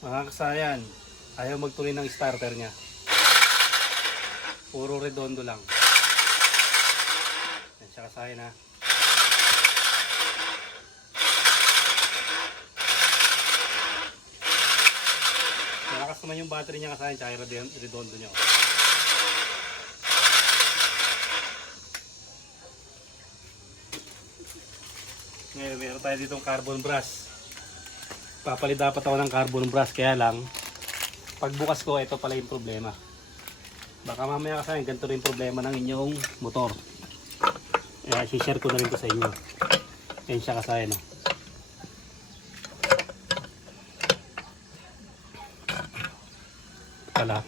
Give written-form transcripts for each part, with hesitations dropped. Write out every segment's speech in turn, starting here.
Mga kasayan, ayaw magtuloy ng starter niya. Puro redondo lang. Yan siya kasayan ha. Malakas naman yung battery niya kasayan, tsaka yung redondo niya. Ngayon, meron tayo ditong carbon brush. Papalit dapat ako ng carbon brush, kaya lang pagbukas ko, ito pala yung problema. Baka mamaya kasi ganito rin yung problema ng inyong motor. Kaya share ko na rin ko sa inyo. Yan siya kasi no.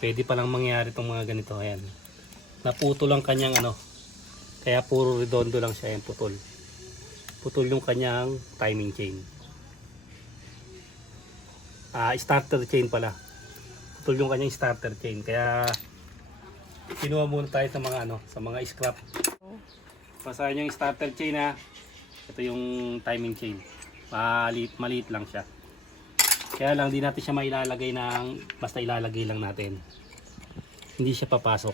Pwede palang mangyari itong mga ganito. Ayan. Naputol lang kanyang ano. Kaya puro redondo lang siya yung putol. Putol yung kanyang timing chain. Starter chain pala. Putol yung kanyang starter chain. Kaya kinuha muna tayo sa mga ano, sa mga scrap. Basahin yung starter chain ha. Ito yung timing chain. Maliit lang siya. Kaya lang di natin siya mailalagay ng basta ilalagay lang natin. Hindi siya papasok.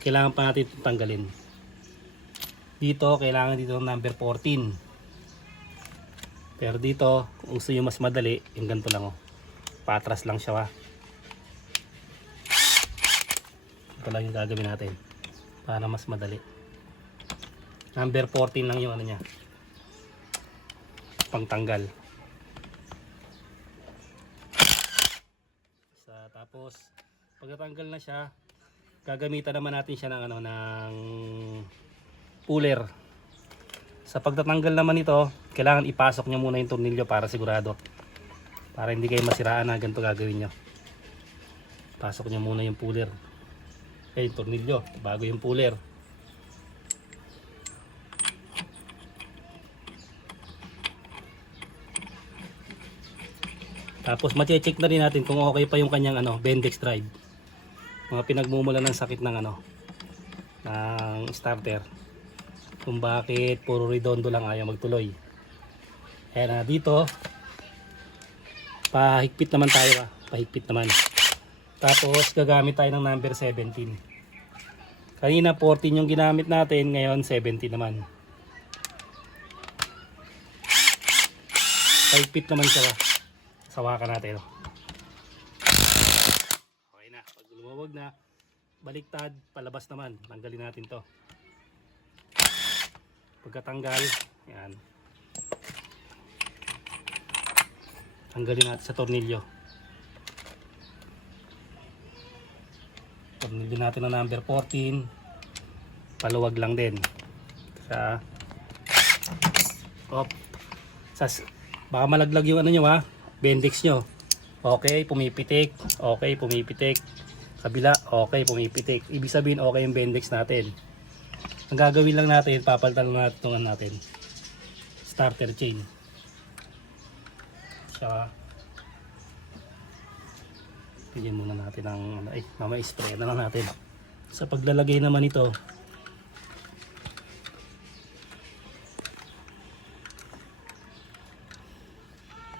Kailangan pa natin itong tanggalin. Dito kailangan dito ng number 14. Pero dito, kung gusto nyo mas madali, yung ganito lang oh. Patras lang siya. Ito lang yung gagawin natin. Para mas madali. Number 14 lang yung ano niya. Pangtanggal. Tapos, pagkatanggal na siya, gagamitan naman natin siya ng ano, ng puller. Sa pagtatanggal naman ito, kailangan ipasok nyo muna yung tornilyo para sigurado. Para hindi kayo masiraan na ganito gagawin nyo. Pasok nyo muna yung puller. Yung tornilyo, bago yung puller. Tapos mache-check na rin natin kung okay pa yung kanyang ano, Bendix drive. Mga pinagmumula ng sakit ng ano, ng starter. Kung bakit puro redondo lang ayaw magtuloy. Kaya dito pahigpit naman tayo pahigpit naman. Tapos gagamit tayo ng number 17. Kanina 14 yung ginamit natin, ngayon 17 naman. Pahigpit naman siya. Sawakan natin. Okay na, pag lumawag na, baliktad, palabas naman. Tanggalin natin to. Pagkatanggal, yan. Tanggalin natin sa tornilyo. Tornilyo natin ang number 14. Paluwag lang din. Sa baka malaglag yung ano nyo ha, Bendix nyo. Okay, pumipitik. Okay, pumipitik. Kabila, okay, pumipitik. Ibig sabihin okay yung Bendix natin. Ang gagawin lang natin, papalitan lang natin starter chain. Saka piliin muna natin ang mamaya spray na lang natin. Sa paglalagay naman ito,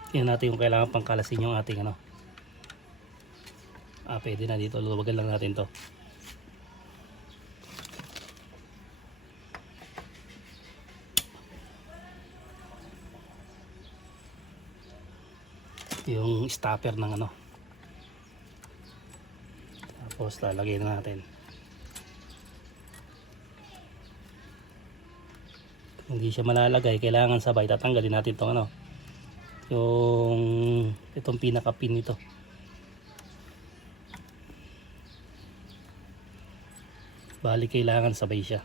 tingnan natin kung kailangan pang kalasin yung ating ano. Pwede na dito, luwagan lang natin to. Yung stopper ng ano. Tapos lalagay na natin. Kung hindi siya malalagay, kailangan sabay tatanggalin natin itong ano, yung itong pinaka pin nito. Bali kailangan sabay siya.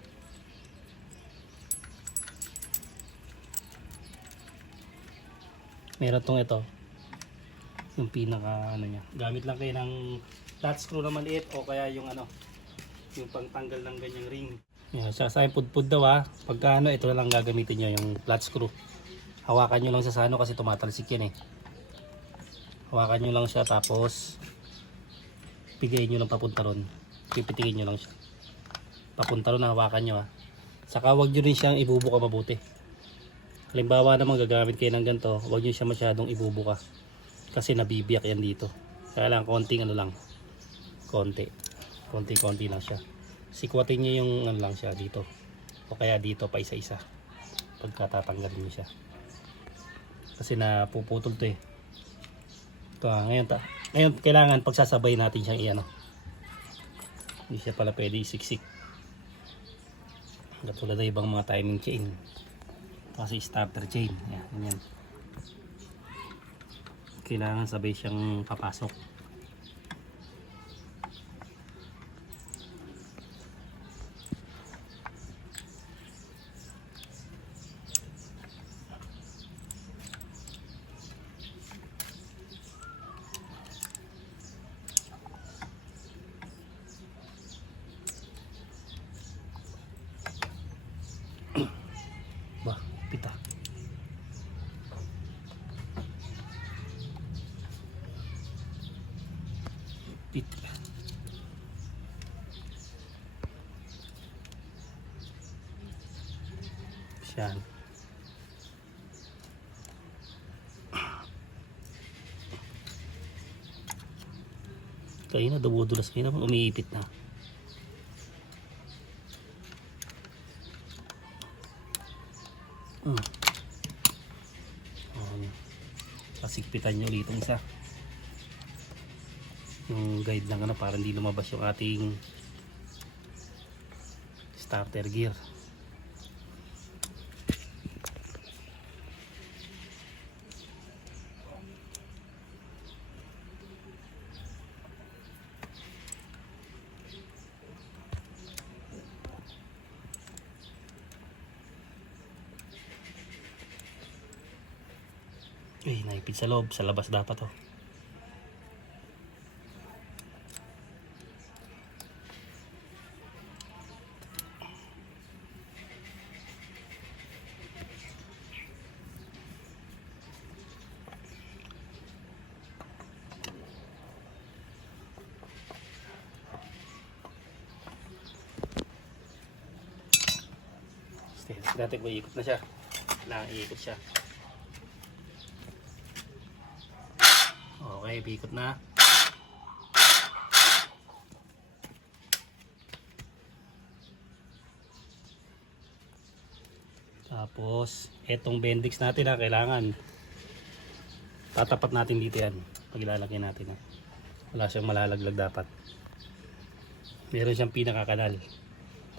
Meron tong ito, yung pinaka ano niya. Gamit lang kayo ng flat screw na maliit o kaya yung ano, yung pangtanggal ng ganyang ring. Yan, sa pudpud daw ha. Pagka ano, ito na lang gagamitin niyo, yung flat screw. Hawakan nyo lang sa sano kasi tumatalsik yan eh. Hawakan nyo lang siya, tapos pigayin nyo lang papunta ron. Pipitikin nyo lang siya papunta ron, hawakan nyo ha. Saka wag nyo rin siyang ibubuka mabuti. Halimbawa naman gagamit kayo ng ganito, wag nyo siya masyadong ibubuka. kasi nabibiyak yan dito. Kaya lang konting ano lang, konti lang siya. Sikwatin nyo yung ano lang siya dito, o kaya dito pa isa-isa pagkatatanggalin nyo siya, kasi napuputol to eh. Ito ngayon kailangan pagsasabay natin siyang i-ano, hindi siya pala pwede isiksik katulad ng ibang mga timing chain kasi starter chain. Yan. Kailangan sabay siyang papasok. Bah, pita. Yan. Kaya na dumudulas, kaya naman umiipit na. Pasigpitan nyo ulit itong isa, yung guide lang ano, para hindi lumabas yung ating starter gear. Naipit sa loob, sa labas dapat oh. Test natin kung iikot na siya. Iikot siya. Okay, ikot na. Tapos etong bendix natin kailangan tatapat natin dito yan pag ilalagay natin wala siyang malalaglag dapat. Meron siyang pinakakanal,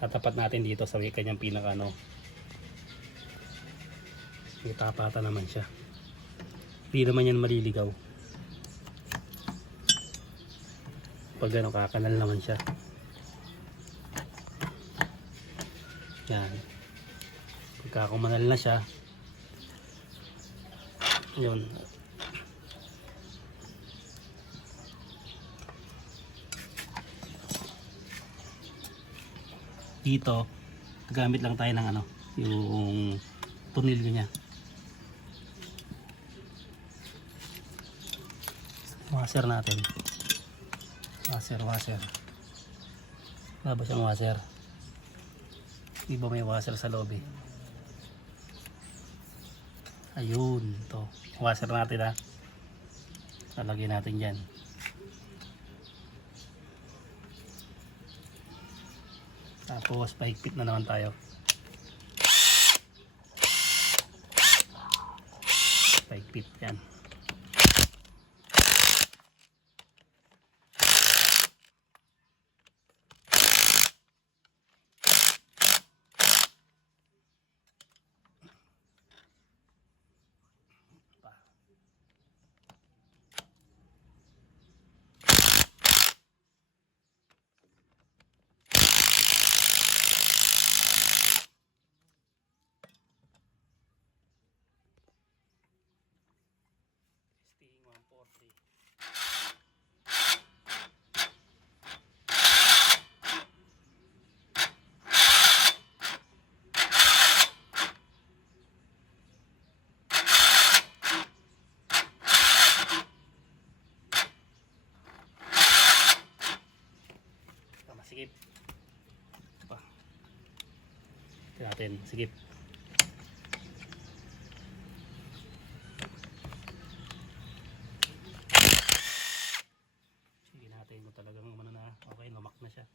tatapat natin dito sa kanyang pinaka itapatan naman siya, hindi naman yan maliligaw pag kakanal naman siya. Yan, pagka kumanal na siya, yun, dito gamit lang tayo ng yung tornilyo niya, washer natin, washer wala ba siyang washer? Di ba may washer sa loob eh? Ayun, to washer natin lalagyan natin dyan. Tapos pahigpit na naman tayo, pahigpit yan. Sigip pa natin, sigip. talagang ano na, okay, lumak na siya.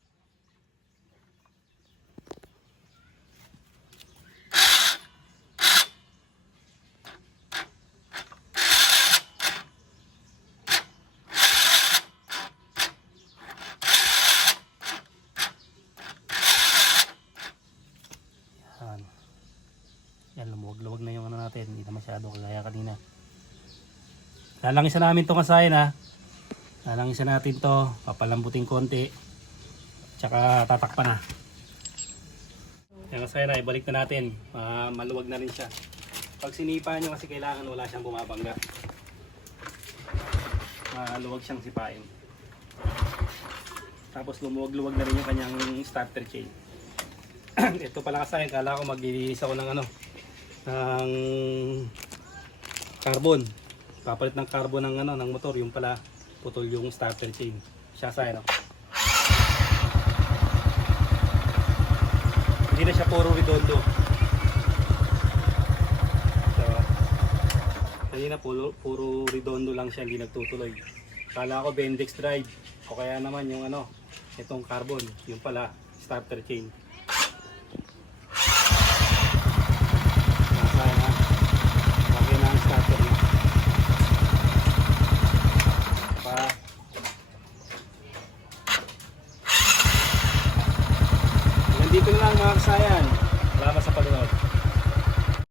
Yan. Yan, lumuwag-luwag na yung ano natin, hindi na masyado kagaya kanina. Lalangisa namin itong kasayan ha. Lalangisa natin to, papalambutin konti. Tsaka tatakpan na. Yung kasayan na, ibalik na natin. Maluwag na rin siya. Pag sinipa nyo kasi kailangan wala siyang bumabangga. Maluwag siyang sipain. Tapos lumuwag-luwag na rin yung kanyang starter chain. Ito pala kasayan, kala ko maglilinis ako ng ano, ng carbon. Papalit ng carbon ng ano, ng motor, yung pala putol yung starter chain. Siya sa ano. Hindi na siya puro redondo. So, kanina puro redondo lang siya, hindi nagtutuloy. Kala ko Bendix drive o kaya naman yung ano, itong carbon, yung pala starter chain. Nasa na. Okay na ang starter na. Nandito na lang mga kasayan.